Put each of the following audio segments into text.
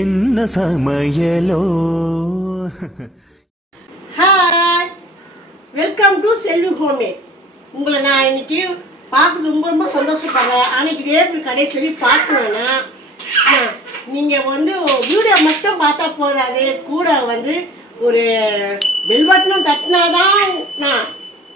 என்ன சமையலோ. Hi, welcome to Selvi homemade. உங்களை நான் இன்னைக்கு பார்க்க ரொம்ப ரொம்ப சந்தோஷப்படுறேன். அன்னைக்கு இதே கடைசி வரையும் பார்க்கணுன்னா நீங்கள் வீடியோ மட்டும் பார்த்தா போதாது, கூட ஒரு பெல் பட்டனும் தட்டினாதான் நான்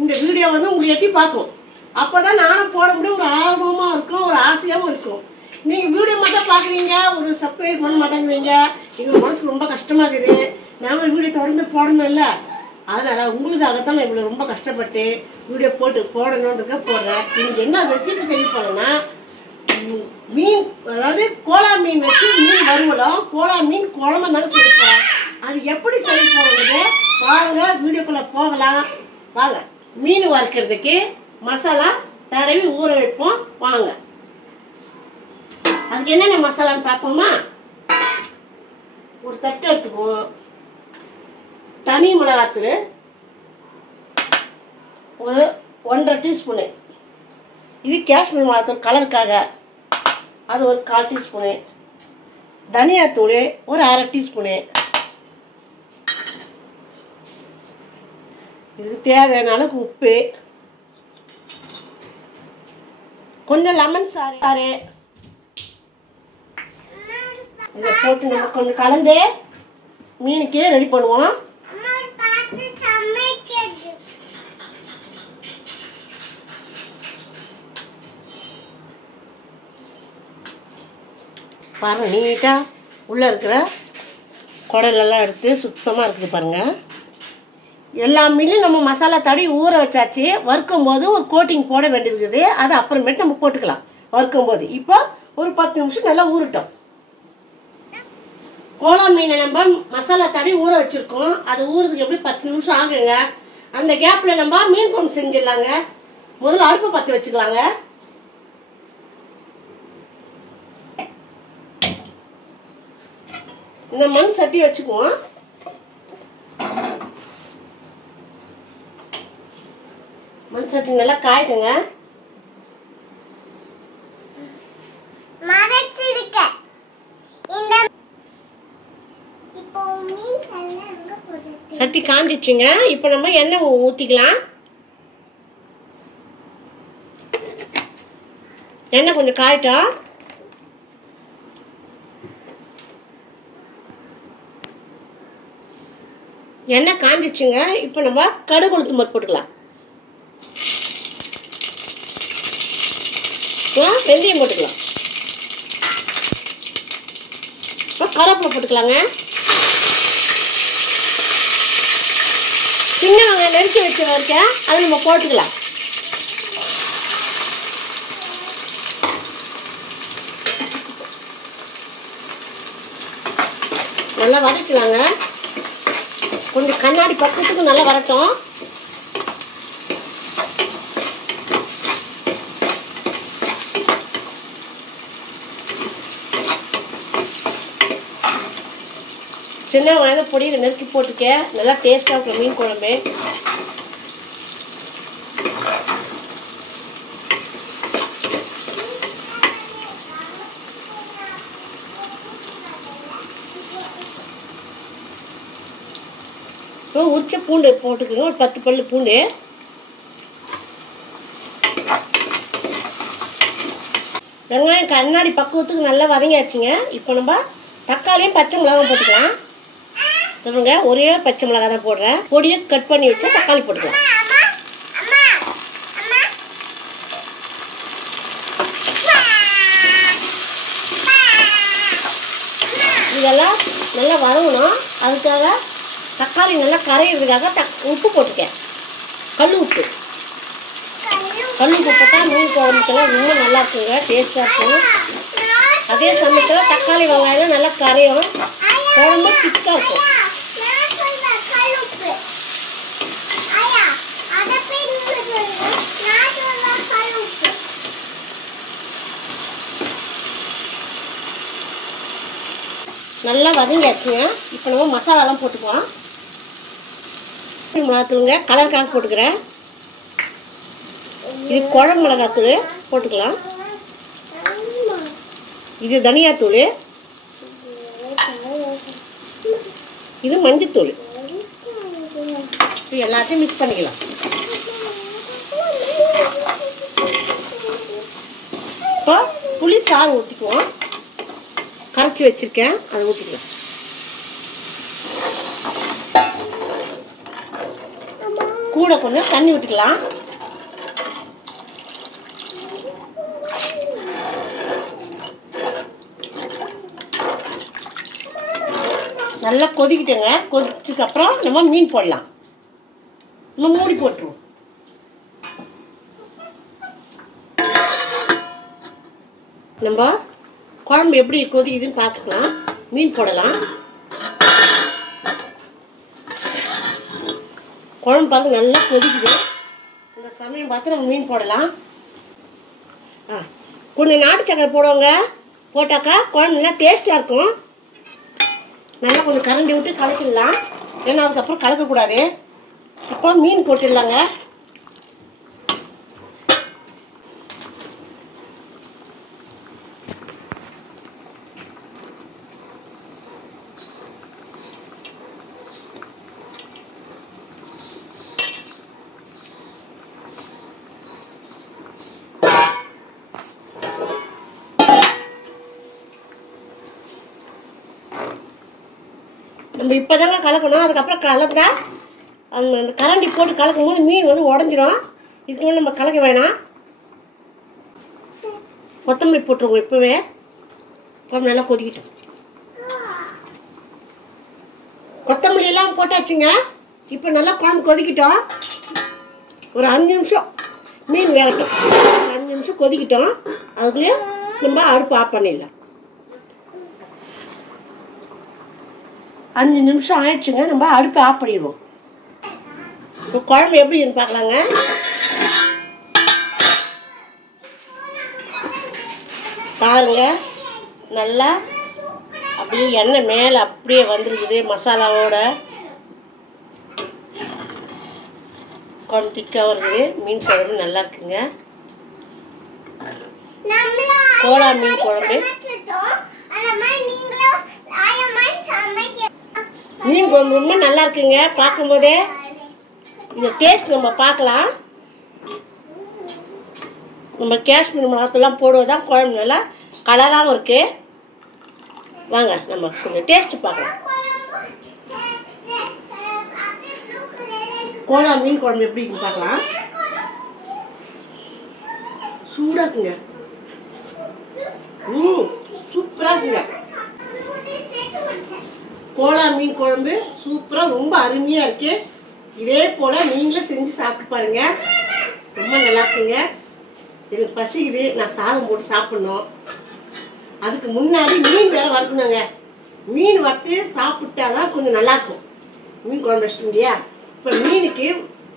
இந்த வீடியோ உங்களுக்கு எட்டி பார்க்கும். அப்போ தான் நானும் போட முடியும். ஒரு ஆர்வமாக இருக்கும், ஒரு ஆசையாகவும் இருக்கும். நீங்கள் வீடியோ மட்டும் பார்க்குறீங்க, ஒரு சப்ஸ்கிரைப் பண்ண மாட்டேங்கிறீங்க. எங்கள் மனசு ரொம்ப கஷ்டமாக இருக்குது. நாங்கள் வீடியோ தொடர்ந்து போடணும்ல, அதனால் உங்களுக்காகத்தான் நான் இவ்வளோ ரொம்ப கஷ்டப்பட்டு வீடியோ போடணுன்றதுக்காக போடுறேன். இன்னைக்கு என்ன ரெசிபி செய்ய போகிறேன்னா, மீன், அதாவது கோலா மீன் வச்சு மீன் வறுவலும் கோலா மீன் குழம்பு தாங்க செய்யப்போம். அது எப்படி செய்ய போகிறது வாங்க, வீடியோக்குள்ளே போகலாம் வாங்க. மீன் வறுக்கிறதுக்கு மசாலா தடவி ஊற வைப்போம் வாங்க. அதுக்கு என்னென்ன மசாலான்னு பார்ப்போமா. ஒரு தட்டு எடுத்துக்குவோம். தனி மிளகாத்தூள் ஒரு 1.5 டீஸ்பூனு. இது காஷ்மீர் மிளகாத்தூள் கலருக்காக, அது ஒரு 1/4 டீஸ்பூனு. தனியாத்தூள் ஒரு 1/2 டீஸ்பூனு. இதுக்கு தேவையான அளவுக்கு உப்பு, கொஞ்சம் லெமன் சாறு இதை போட்டு நம்ம கொஞ்சம் கலந்து மீனுக்கு ரெடி பண்ணுவோம். பாருங்க, நீட்டாக உள்ளே இருக்கிற குடலெல்லாம் எடுத்து சுத்தமாக இருக்குது பாருங்கள். எல்லா மீனையும் நம்ம மசாலா தடவி ஊற வச்சாச்சு. வறுக்கும் போது ஒரு கோட்டிங் போட வேண்டியது இருக்குது, அது அப்புறமேட்டு நம்ம போட்டுக்கலாம் வறுக்கும் போது. இப்போ ஒரு 10 நிமிஷம் நல்லா ஊறட்டும். கோலா மீனை நம்ம மசாலா தடவி ஊற வச்சுருக்கோம். அது ஊறதுக்கு எப்படி 10 நிமிஷம் ஆகுங்க. அந்த கேப்பில் நம்ம மீன் குழம்பு செஞ்சிடலாங்க. முதல்ல அடுப்பை பற்ற வச்சுக்கலாங்க. இந்த மண் சட்டி வச்சுக்குவோம். மண் சட்டி நல்லா காய்ட்டுங்க. சட்டி காஞ்சிச்சுங்க. இப்போ நம்ம எண்ணெய் ஊற்றிக்கலாம். எண்ணெய் கொஞ்சம் காயட்டும். எண்ணெய் காஞ்சிச்சுங்க. இப்போ நம்ம கடுகு உளுத்தம் பருப்பு போட்டுக்கலாம். வெந்தயம் போட்டுக்கலாம். கருவேப்பிலை போட்டுக்கலாங்க. சின்ன வெங்காயம் நெருக்கி வச்சு வரைக்கும் அதை நம்ம போட்டுக்கலாம். நல்லா வதக்கலாங்க. கொஞ்சம் கண்ணாடி பக்கத்துக்கு நல்லா வரட்டும். சின்ன வெங்காயம் பொடியை நெருக்கி போட்டுக்க, நல்லா டேஸ்டாக இருக்கும் மீன் குழம்பு. இப்போ உரிச்ச பூண்டு போட்டுக்கணும், ஒரு 10 பல்லு பூண்டு. வெங்காயம் கண்ணாடி பக்குவத்துக்கு நல்லா வதங்கியாச்சுங்க. இப்போ நம்ம தக்காளியும் பச்சை மிளகாயும் போட்டுக்கலாம். சொல்லுங்க, ஒரே பச்சை மிளகாய் தான் போடுறேன். பொடியை கட் பண்ணி வச்சா தக்காளி போட்டுக்கலாம். இதெல்லாம் நல்லா வதங்கணும். அதுக்காக தக்காளி நல்லா கரையிறதுக்காக உப்பு போட்டுக்கேன். கல் உப்பு போட்டால் மீன் குழம்புக்கெல்லாம் ரொம்ப நல்லா இருக்குங்க, டேஸ்டாக இருக்கும். அதே சமயத்தில் தக்காளி வெங்காயம் நல்லா கரையும், குழம்பு திக்காக இருக்கும். நல்லா வதங்கியாச்சுங்க. இப்போ நம்ம மசாலாலாம் போட்டுக்குவோம். மிளகாத்தூளுங்க, கலருக்காக போட்டுக்கிறேன். இது குழம்பு மிளகாத்தூள் போட்டுக்கலாம். இது தனியாத்தூள், இது மஞ்சத்தூள். எல்லாத்தையும் மிக்ஸ் பண்ணிக்கலாம். இப்போ புளி சாறு ஊற்றிக்குவோம். கரைச்சி வச்சிருக்கேன், அதை ஊற்றிக்கலாம். கூட கொஞ்சம் தண்ணி ஊற்றிக்கலாம். நல்லா கொதிக்கிட்டேங்க. கொதிச்சதுக்கு அப்புறம் நம்ம மீன் போடலாம். நம்ம மூடி போட்டுருவோம். நம்ம குழம்பு எப்படி கொதிக்குதுன்னு பார்த்துக்கலாம். மீன் போடலாம். குழம்பு பார்த்து நல்லா கொதிக்குது. இந்த சமயம் பார்த்து நம்ம மீன் போடலாம். கொஞ்சம் நாட்டு சக்கரை போடுவாங்க. போட்டாக்கா குழம்பு நல்லா டேஸ்ட்டாக இருக்கும். நல்லா கொஞ்சம் கரண்டி விட்டு கலக்கிடலாம். ஏன்னா அதுக்கப்புறம் கலக்கக்கூடாது. இப்போ மீன் போட்டுடலாங்க. நம்ம இப்போ தாங்க கலக்கணும். அதுக்கப்புறம் கலந்தா அந்த கரண்டி போட்டு கலக்கும் போது மீன் வந்து உடஞ்சிடும். இதுக்கு மேலே நம்ம கலக்க வேணாம். கொத்தமல்லி போட்டுருவோம். இப்போவே குழம்பு நல்லா கொதிக்கிட்டோம். கொத்தமல்லி எல்லாம் போட்டாச்சுங்க. இப்போ நல்லா குழம்பு கொதிக்கிட்டோம். ஒரு 5 நிமிஷம் மீன் வேகட்டும். 5 நிமிஷம் கொதிக்கிட்டோம். அதுக்குள்ளேயே நம்ம அடுப்பு ஆஃப் பண்ணிடலாம். 5 நிமிஷம் ஆயிடுச்சுங்க. நம்ம அடுப்பை ஆஃப் பண்ணிடுவோம். இப்போ குழம்பு எப்படி இருந்து பார்க்கலாங்க. பாருங்க, நல்லா அப்படியே எண்ணெய் மேலே அப்படியே வந்துருக்குது மசாலாவோட. குழம்பு திக்காக வருது. மீன் குழம்பு நல்லா இருக்குங்க. கோலா மீன் குழம்பு. மீன் குழம்பு ரொம்ப நல்லா இருக்குங்க. பார்க்கும்போதே இந்த டேஸ்ட் நம்ம பார்க்கலாம். நம்ம காஷ்மீர் மிளகாத்தூள்லாம் போடுவதுதான் குழம்பு நல்லா கலராகவும் இருக்கு. வாங்க நம்ம கொஞ்சம் டேஸ்ட் பார்க்கலாம். கோலா மீன் குழம்பு எப்படி இருக்குன்னு பார்க்கலாம். சூடாக இருக்குங்க. சூப்பராக இருக்குங்க. கோலா மீன் குழம்பு சூப்பராக ரொம்ப அருமையாக இருக்கு. இதே போல் நீங்களும் செஞ்சு சாப்பிட்டு பாருங்க. ரொம்ப நல்லா இருக்குங்க. எனக்கு பசிக்குது. நான் சாதம் போட்டு சாப்பிட்ணும். அதுக்கு முன்னாடி மீன் வேற வறுக்கணுங்க. மீன் வறுத்து சாப்பிட்டாதான் கொஞ்சம் நல்லாயிருக்கும். மீன் குழம்பு வச்சிட்டோம் இல்லையா. இப்போ மீனுக்கு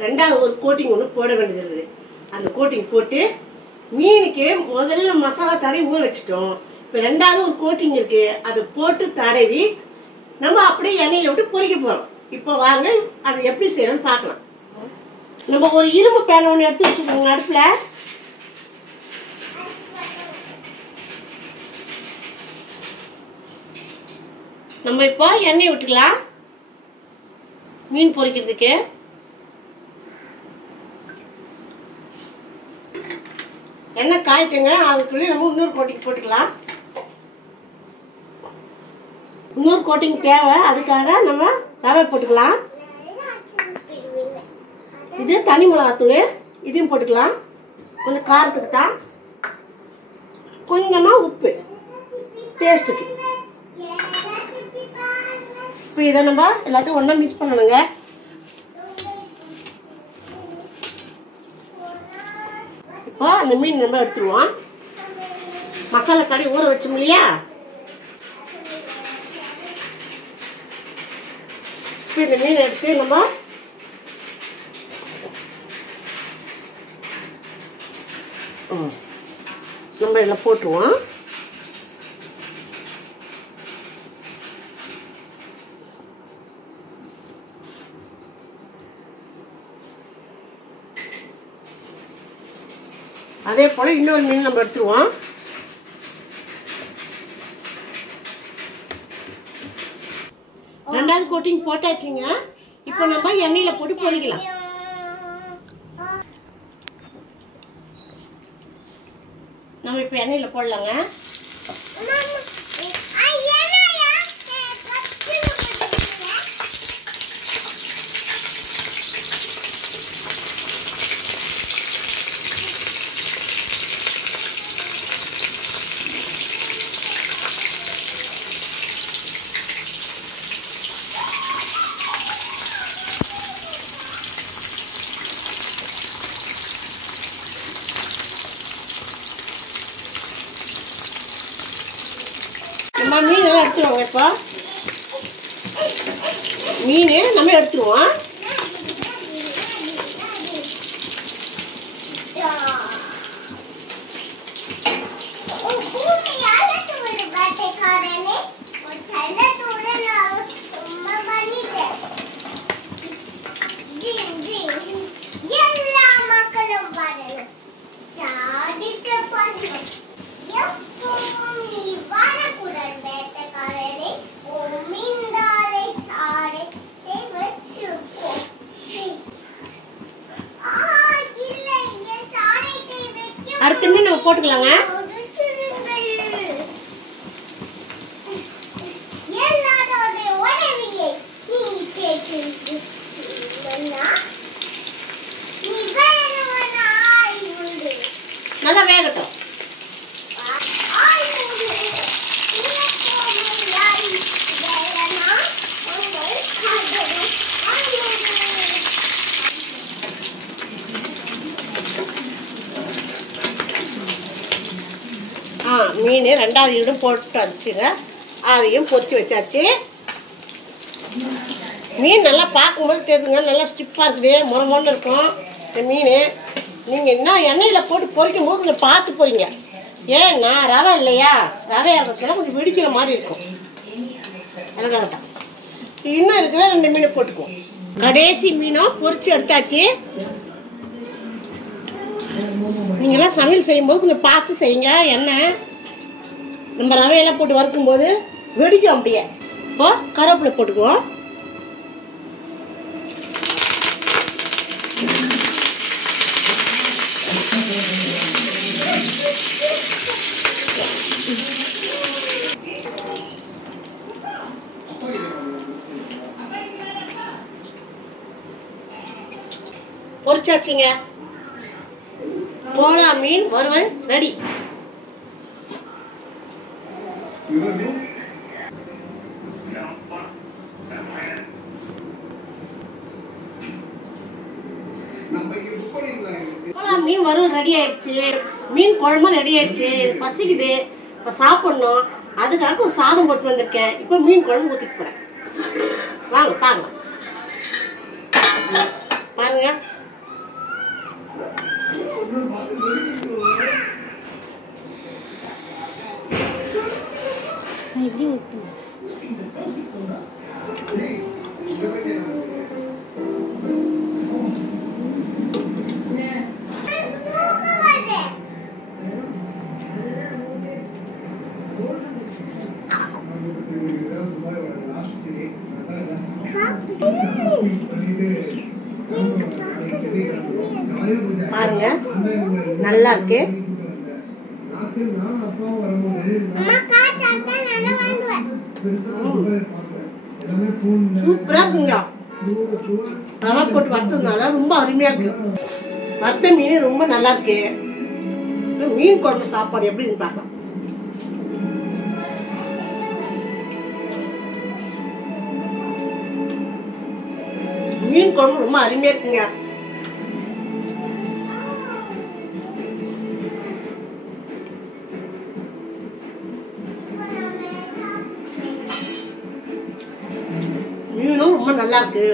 2வது ஒரு கோட்டிங் ஒன்று போட வேண்டியது இருக்குது. அந்த கோட்டிங் போட்டு மீனுக்கு முதல்ல மசாலா தடவி ஊற வச்சுட்டோம். இப்போ 2வது ஒரு கோட்டிங் இருக்குது. அதை போட்டு தடவி நம்ம அப்படியே எண்ணெயில் விட்டு பொரிக்க போகிறோம். இப்போ வாங்க அதை எப்படி செய்யணும்னு பார்க்கலாம். நம்ம ஒரு இரும்பு பேன் ஒன்று எடுத்து வச்சுக்கோங்க அடுப்பில். நம்ம இப்போ எண்ணெய் விட்டுக்கலாம் மீன் பொரிக்கிறதுக்கு. எண்ணெய் காய்ட்டுங்க. அதுக்குள்ளே நம்ம இன்னொரு கோட்டிங் போட்டுக்கலாம். இன்னொரு கோட்டிங் தேவை. அதுக்காக நம்ம ரவை போட்டுக்கலாம். இது தனி மிளகாத்தூள். இதையும் போட்டுக்கலாம். கொஞ்சம் காரத்துக்கு தான். கொஞ்சமாக உப்பு டேஸ்ட்டுக்கு. இப்போ இதை நம்ம எல்லாத்தையும் ஒன்றா மிக்ஸ் பண்ணணுங்க. இப்போ அந்த மீன் நம்ம எடுத்துருவோம். மசாலா கறி ஊற வச்சோம் இல்லையா. இப்போ இந்த மீன் எடுத்து நம்ம இதில் போட்டுருவோம். அதே போல் இன்னொரு மீன் நம்ம எடுத்துருவோம். ரெண்டாவது கோட்டிங் போட்டாச்சுங்க. இப்போ நம்ம எண்ணெயில போட்டு பொரிக்கலாம். நம்ம இப்போ எண்ணெயில போடலாங்க. நம்ம மீன் எல்லாம் எடுத்துருவோங்க. இப்போ மீன் நம்ம எடுத்துருவோம். அடுத்த மீன் நம்ம போட்டுக்கலாங்க. நல்லா வேகட்டும். மீன் ரெண்டாவது ஈடும் போட்டு வச்சுங்க. அதையும் பொரிச்சு வச்சாச்சு. மீன் நல்லா பார்க்கும்போது தெரியுதுங்க, நல்லா ஸ்டிப்பாக இருக்குது, முறை இருக்கும் இந்த மீன். நீங்கள் என்ன எண்ணெயில் போட்டு பொரிக்கும் போது கொஞ்சம் பார்த்து பொரிங்க. ஏன்னா ரவை இல்லையா, ரவை இருக்கிறதுல கொஞ்சம் வெடிக்கிற மாதிரி இருக்கும். அதுக்காக தான். இன்னும் இருக்கிற 2 மீன் போட்டுக்குவோம். கடைசி மீனும் பொரிச்சு எடுத்தாச்சு. நீங்கள்லாம் சமையல் செய்யும்போது கொஞ்சம் பார்த்து செய்யுங்க. எண்ணெய் நம்ம ரவையெல்லாம் போட்டு வறுக்கும்போது வெடிக்கும் அப்படியே. இப்போ கருவேப்பிலை போட்டுக்குவோம். பொரிச்சாச்சுங்க. கோலா மீன் வறுவல் ரெடி. மீன் வறுவல் ரெடி ஆயிடுச்சு. மீன் குழம்பு ரெடி ஆயிடுச்சு. பசிக்குது, இப்போ சாப்பிடணும். அதுக்காக ஒரு சாதம் போட்டு வந்திருக்கேன். இப்போ மீன் குழம்பு ஊற்றிட்டு போறேன். வாங்க பாருங்க. பாருங்க எப்படி ஊத்து. பாருங்க நல்லா இருக்கு. சூப்பரா இருக்குங்க. ரவா போட்டு வறுத்ததுனால ரொம்ப அருமையா இருக்கு. வறுத்த மீன் ரொம்ப நல்லா இருக்கு. மீன் குழம்பு சாப்பாடு எப்படின்னு பார்க்கலாம். மீன் குழம்பு ரொம்ப அருமையா இருக்குங்க. மீனும் ரொம்ப நல்லா இருக்கு.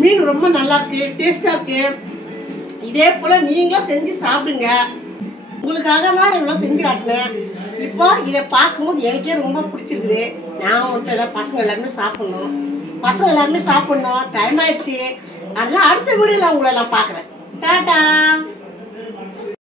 மீன் ரொம்ப நல்லா இருக்கு, டேஸ்டா இருக்கு. இதே போல நீங்களும் செஞ்சு சாப்பிடுங்க. உங்களுக்காக தான் இவ்வளவு செஞ்சு காட்டினேன். இப்போ இதை பார்க்கும்போது எனக்கே ரொம்ப பிடிச்சிருக்குது. நான் மட்டும் இல்லை, பசங்க எல்லாருமே சாப்பிடணும். பசங்க எல்லாருமே சாப்பிடணும். டைம் ஆயிடுச்சு. அதெல்லாம் அடுத்த வீடியோல உங்களை நான் பார்க்குறேன். டாடா.